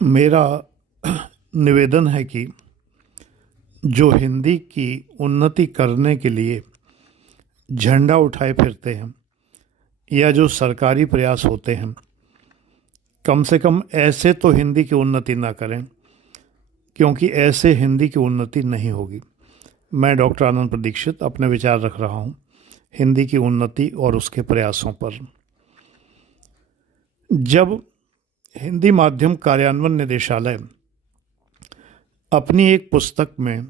मेरा निवेदन है कि जो हिंदी की उन्नति करने के लिए झंडा उठाए फिरते हैं या जो सरकारी प्रयास होते हैं, कम से कम ऐसे तो हिंदी की उन्नति ना करें, क्योंकि ऐसे हिंदी की उन्नति नहीं होगी। मैं डॉक्टर आनंद प्रदीक्षित अपने विचार रख रहा हूँ हिंदी की उन्नति और उसके प्रयासों पर। जब हिंदी माध्यम कार्यान्वयन निदेशालय अपनी एक पुस्तक में,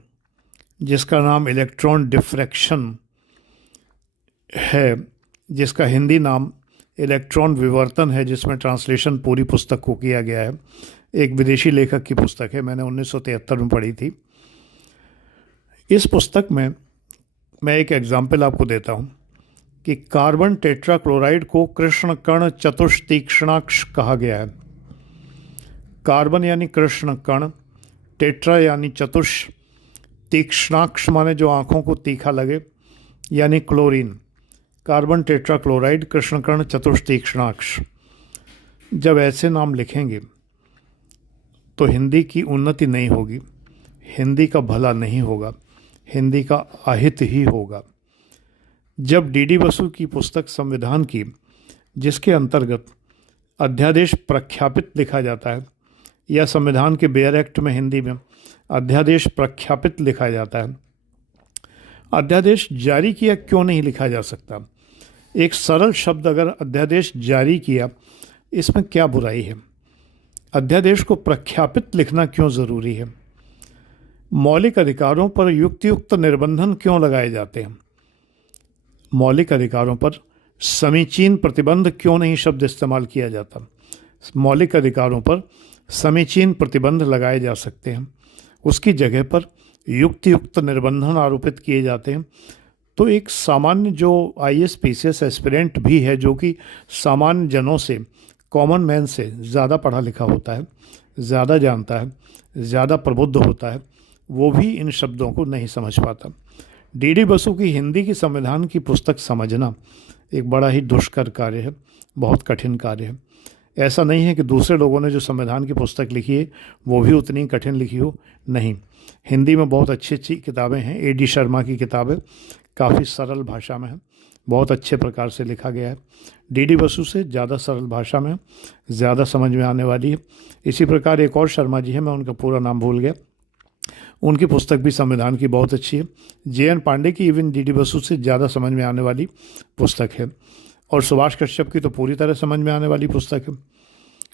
जिसका नाम इलेक्ट्रॉन डिफ्रैक्शन है, जिसका हिंदी नाम इलेक्ट्रॉन विवर्तन है, जिसमें ट्रांसलेशन पूरी पुस्तक को किया गया है, एक विदेशी लेखक की पुस्तक है, मैंने 1973 में पढ़ी थी। इस पुस्तक में मैं एक एग्जाम्पल आपको देता हूँ कि कार्बन टेट्राक्लोराइड को कृष्ण कण चतुष्तीक्ष्णाक्ष कहा गया है। कार्बन यानी कृष्ण कण, टेट्रा यानी चतुष, तीक्ष्णाक्ष माने जो आँखों को तीखा लगे, यानी क्लोरीन। कार्बन टेट्राक्लोराइड, कृष्ण कण, चतुष्तीक्ष्णाक्ष। जब ऐसे नाम लिखेंगे तो हिंदी की उन्नति नहीं होगी, हिंदी का भला नहीं होगा, हिंदी का अहित ही होगा। जब डी बसु की पुस्तक संविधान की, जिसके अंतर्गत अध्यादेश प्रख्यापित लिखा जाता है, या संविधान के बेयर एक्ट में हिंदी में अध्यादेश प्रख्यापित लिखा जाता है, अध्यादेश जारी किया क्यों नहीं लिखा जा सकता? एक सरल शब्द अगर अध्यादेश जारी किया, इसमें क्या बुराई है? अध्यादेश को प्रख्यापित लिखना क्यों ज़रूरी है? मौलिक अधिकारों पर युक्तियुक्त निर्बंधन क्यों लगाए जाते हैं? मौलिक अधिकारों पर समीचीन प्रतिबंध क्यों नहीं शब्द इस्तेमाल किया जाता? मौलिक अधिकारों पर समीचीन प्रतिबंध लगाए जा सकते हैं, उसकी जगह पर युक्तियुक्त निर्बंधन आरोपित किए जाते हैं। तो एक सामान्य जो IAS PCS एस्पिरेंट भी है, जो कि सामान्य जनों से, कॉमन मैन से ज़्यादा पढ़ा लिखा होता है, ज़्यादा जानता है, ज़्यादा प्रबुद्ध होता है, वो भी इन शब्दों को नहीं समझ पाता। डी बसु की हिंदी की संविधान की पुस्तक समझना एक बड़ा ही दुष्कर कार्य है, बहुत कठिन कार्य है। ऐसा नहीं है कि दूसरे लोगों ने जो संविधान की पुस्तक लिखी है वो भी उतनी कठिन लिखी हो, नहीं। हिंदी में बहुत अच्छी अच्छी किताबें हैं। AD शर्मा की किताब है, काफ़ी सरल भाषा में है, बहुत अच्छे प्रकार से लिखा गया है। डी बसु से ज़्यादा सरल भाषा में, ज़्यादा समझ में आने वाली है। इसी प्रकार एक और शर्मा जी हैं, मैं उनका पूरा नाम भूल गया, उनकी पुस्तक भी संविधान की बहुत अच्छी है। JN पांडे की इवन डी बसु से ज़्यादा समझ में आने वाली पुस्तक है। और सुभाष कश्यप की तो पूरी तरह समझ में आने वाली पुस्तक है।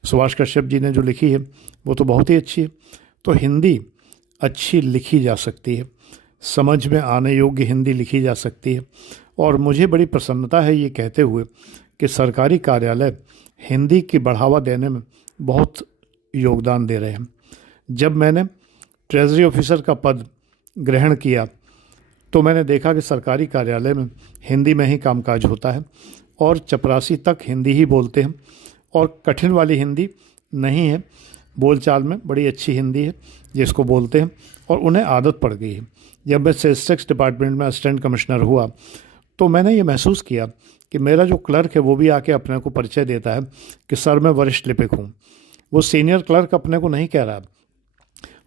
सुभाष कश्यप जी ने जो लिखी है वो तो बहुत ही अच्छी है। तो हिंदी अच्छी लिखी जा सकती है, समझ में आने योग्य हिंदी लिखी जा सकती है। और मुझे बड़ी प्रसन्नता है ये कहते हुए कि सरकारी कार्यालय हिंदी की बढ़ावा देने में बहुत योगदान दे रहे हैं। जब मैंने ट्रेजरी ऑफिसर का पद ग्रहण किया तो मैंने देखा कि सरकारी कार्यालय में हिंदी में ही कामकाज होता है और चपरासी तक हिंदी ही बोलते हैं, और कठिन वाली हिंदी नहीं है, बोलचाल में बड़ी अच्छी हिंदी है जिसको बोलते हैं और उन्हें आदत पड़ गई है। जब मैं सेल्स टैक्स डिपार्टमेंट में असिस्टेंट कमिश्नर हुआ तो मैंने ये महसूस किया कि मेरा जो क्लर्क है वो भी आके अपने को परिचय देता है कि सर मैं वरिष्ठ लिपिक हूँ। वो सीनियर क्लर्क अपने को नहीं कह रहा,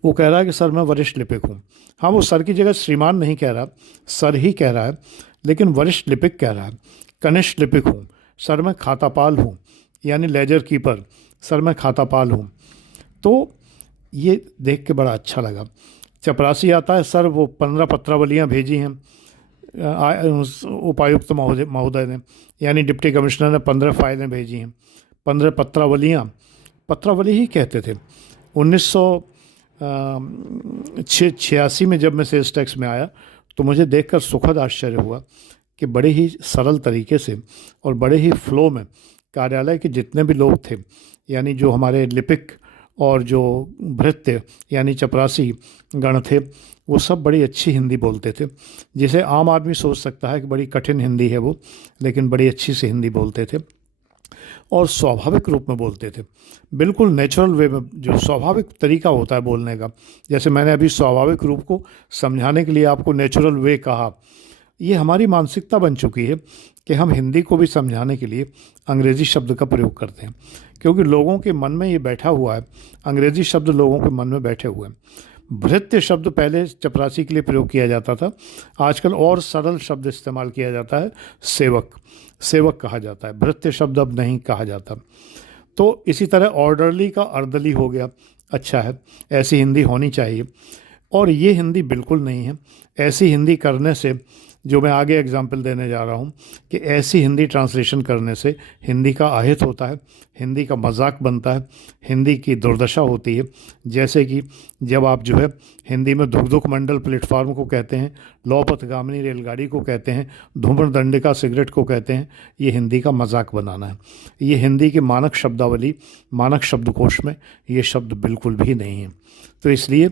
वो कह रहा है कि सर मैं वरिष्ठ लिपिक हूँ। हाँ, वो सर की जगह श्रीमान नहीं कह रहा, सर ही कह रहा है, लेकिन वरिष्ठ लिपिक कह रहा है। कनिष्ठ लिपिक हूँ, सर मैं खातापाल हूँ, यानी लेजर कीपर, सर मैं खातापाल हूँ। तो ये देख के बड़ा अच्छा लगा। चपरासी आता है, सर वो 15 पत्रावलियाँ भेजी हैं उपायुक्त महोदय ने, यानी डिप्टी कमिश्नर ने 15 फाइलें भेजी हैं, 15 पत्रावलियाँ, पत्रावली ही कहते थे। 1986 में जब मैं सेल्स टैक्स में आया तो मुझे देखकर सुखद आश्चर्य हुआ कि बड़े ही सरल तरीके से और बड़े ही फ्लो में कार्यालय के जितने भी लोग थे, यानी जो हमारे लिपिक और जो भृत्य यानी चपरासी गण थे, वो सब बड़ी अच्छी हिंदी बोलते थे, जिसे आम आदमी सोच सकता है कि बड़ी कठिन हिंदी है वो, लेकिन बड़ी अच्छी से हिंदी बोलते थे और स्वाभाविक रूप में बोलते थे, बिल्कुल नेचुरल वे में, जो स्वाभाविक तरीका होता है बोलने का। जैसे मैंने अभी स्वाभाविक रूप को समझाने के लिए आपको नेचुरल वे कहा, ये हमारी मानसिकता बन चुकी है कि हम हिंदी को भी समझाने के लिए अंग्रेज़ी शब्द का प्रयोग करते हैं, क्योंकि लोगों के मन में ये बैठा हुआ है, अंग्रेज़ी शब्द लोगों के मन में बैठे हुए हैं। भृत्य शब्द पहले चपरासी के लिए प्रयोग किया जाता था, आजकल और सरल शब्द इस्तेमाल किया जाता है, सेवक, सेवक कहा जाता है, भृत्य शब्द अब नहीं कहा जाता। तो इसी तरह ऑर्डरली का अर्दली हो गया, अच्छा है, ऐसी हिंदी होनी चाहिए। और ये हिंदी बिल्कुल नहीं है। ऐसी हिंदी करने से, जो मैं आगे एग्जाम्पल देने जा रहा हूँ, कि ऐसी हिंदी ट्रांसलेशन करने से हिंदी का अहित होता है, हिंदी का मजाक बनता है, हिंदी की दुर्दशा होती है। जैसे कि जब आप जो है हिंदी में दुख दुख मंडल प्लेटफार्म को कहते हैं, लौ पथगामिनी रेलगाड़ी को कहते हैं, धूम्र दंडिका सिगरेट को कहते हैं, ये हिंदी का मजाक बनाना है। ये हिंदी की मानक शब्दावली, मानक शब्दकोश में ये शब्द बिल्कुल भी नहीं है। तो इसलिए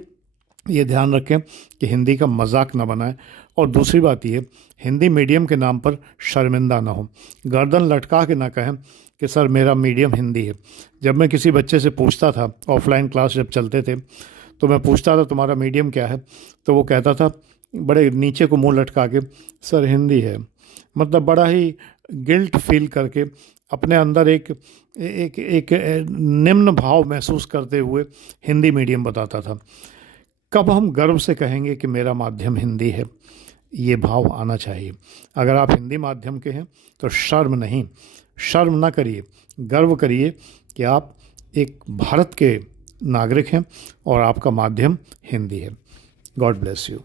ये ध्यान रखें कि हिंदी का मजाक न बनाएं। और दूसरी बात ये, हिंदी मीडियम के नाम पर शर्मिंदा ना हो, गर्दन लटका के ना कहें कि सर मेरा मीडियम हिंदी है। जब मैं किसी बच्चे से पूछता था, ऑफलाइन क्लास जब चलते थे, तो मैं पूछता था तुम्हारा मीडियम क्या है, तो वो कहता था बड़े नीचे को मुंह लटका के, सर हिंदी है। मतलब बड़ा ही गिल्ट फील करके, अपने अंदर एक एक एक निम्न भाव महसूस करते हुए हिंदी मीडियम बताता था। कब हम गर्व से कहेंगे कि मेरा माध्यम हिंदी है? ये भाव आना चाहिए। अगर आप हिंदी माध्यम के हैं तो शर्म नहीं, शर्म ना करिए, गर्व करिए कि आप एक भारत के नागरिक हैं और आपका माध्यम हिंदी है। God bless you.